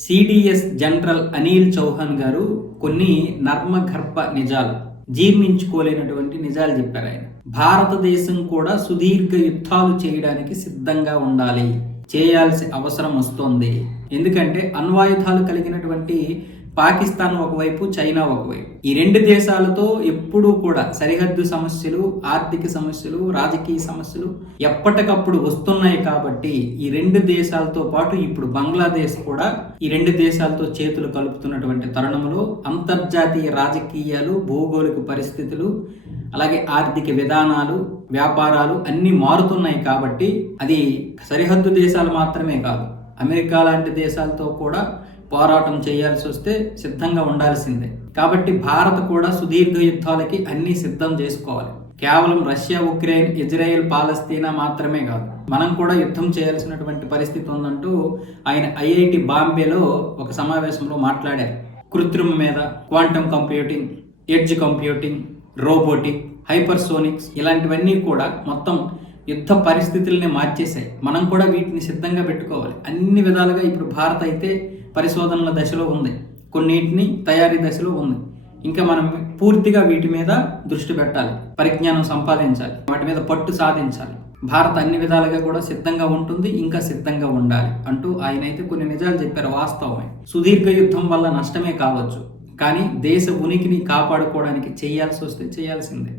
CDS general Anil Chauhan గారు కొన్ని నర్మగర్భ నిజాలు, జీర్ణించుకోలేనటువంటి నిజాలు చెప్పారు. ఆయన భారతదేశం కూడా సుదీర్ఘ యుద్ధాలు చేయడానికి సిద్ధంగా ఉండాలి, చేయాల్సిన అవసరం వస్తోంది. ఎందుకంటే అణ్వాయుధాలు కలిగినటువంటి పాకిస్తాన్ ఒకవైపు, చైనా ఒకవైపు. ఈ రెండు దేశాలతో ఎప్పుడూ కూడా సరిహద్దు సమస్యలు, ఆర్థిక సమస్యలు, రాజకీయ సమస్యలు ఎప్పటికప్పుడు వస్తున్నాయి. కాబట్టి ఈ రెండు దేశాలతో పాటు ఇప్పుడు బంగ్లాదేశ్ కూడా ఈ రెండు దేశాలతో చేతులు కలుపుతున్నటువంటి తరుణంలో అంతర్జాతీయ రాజకీయాలు, భౌగోళిక పరిస్థితులు, అలాగే ఆర్థిక విధానాలు, వ్యాపారాలు అన్నీ మారుతున్నాయి. కాబట్టి అది సరిహద్దు దేశాలు మాత్రమే కాదు, అమెరికా లాంటి దేశాలతో కూడా పోరాటం చేయాల్సి వస్తే సిద్ధంగా ఉండాల్సిందే. కాబట్టి భారత్ కూడా సుదీర్ఘ యుద్ధాలకి అన్ని సిద్ధం చేసుకోవాలి. కేవలం రష్యా, ఉక్రెయిన్, ఇజ్రాయెల్, పాలస్తీనా మాత్రమే కాదు, మనం కూడా యుద్ధం చేయాల్సినటువంటి పరిస్థితి ఉందంటూ ఆయన ఐఐటి బాంబేలో ఒక సమావేశంలో మాట్లాడారు. కృత్రిమ మీద, quantum computing, edge computing, robotic, hypersonics ఇలాంటివన్నీ కూడా మొత్తం యుద్ధ పరిస్థితుల్ని మార్చేశాయి. మనం కూడా వీటిని సిద్ధంగా పెట్టుకోవాలి. అన్ని విధాలుగా ఇప్పుడు భారత్ అయితే పరిశోధనల దశలో ఉంది, కొన్నిటిని తయారీ దశలో ఉంది. ఇంకా మనం పూర్తిగా వీటి మీద దృష్టి పెట్టాలి, పరిజ్ఞానం సంపాదించాలి, వాటి మీద పట్టు సాధించాలి. భారత్ అన్ని విధాలుగా కూడా సిద్ధంగా ఉంటుంది, ఇంకా సిద్ధంగా ఉండాలి అంటూ ఆయన అయితే కొన్ని నిజాలు చెప్పారు. వాస్తవమే, సుదీర్ఘ యుద్ధం వల్ల నష్టమే కావచ్చు, కానీ దేశ ఉనికిని కాపాడుకోవడానికి చేయాల్సి వస్తే చేయాల్సిందే.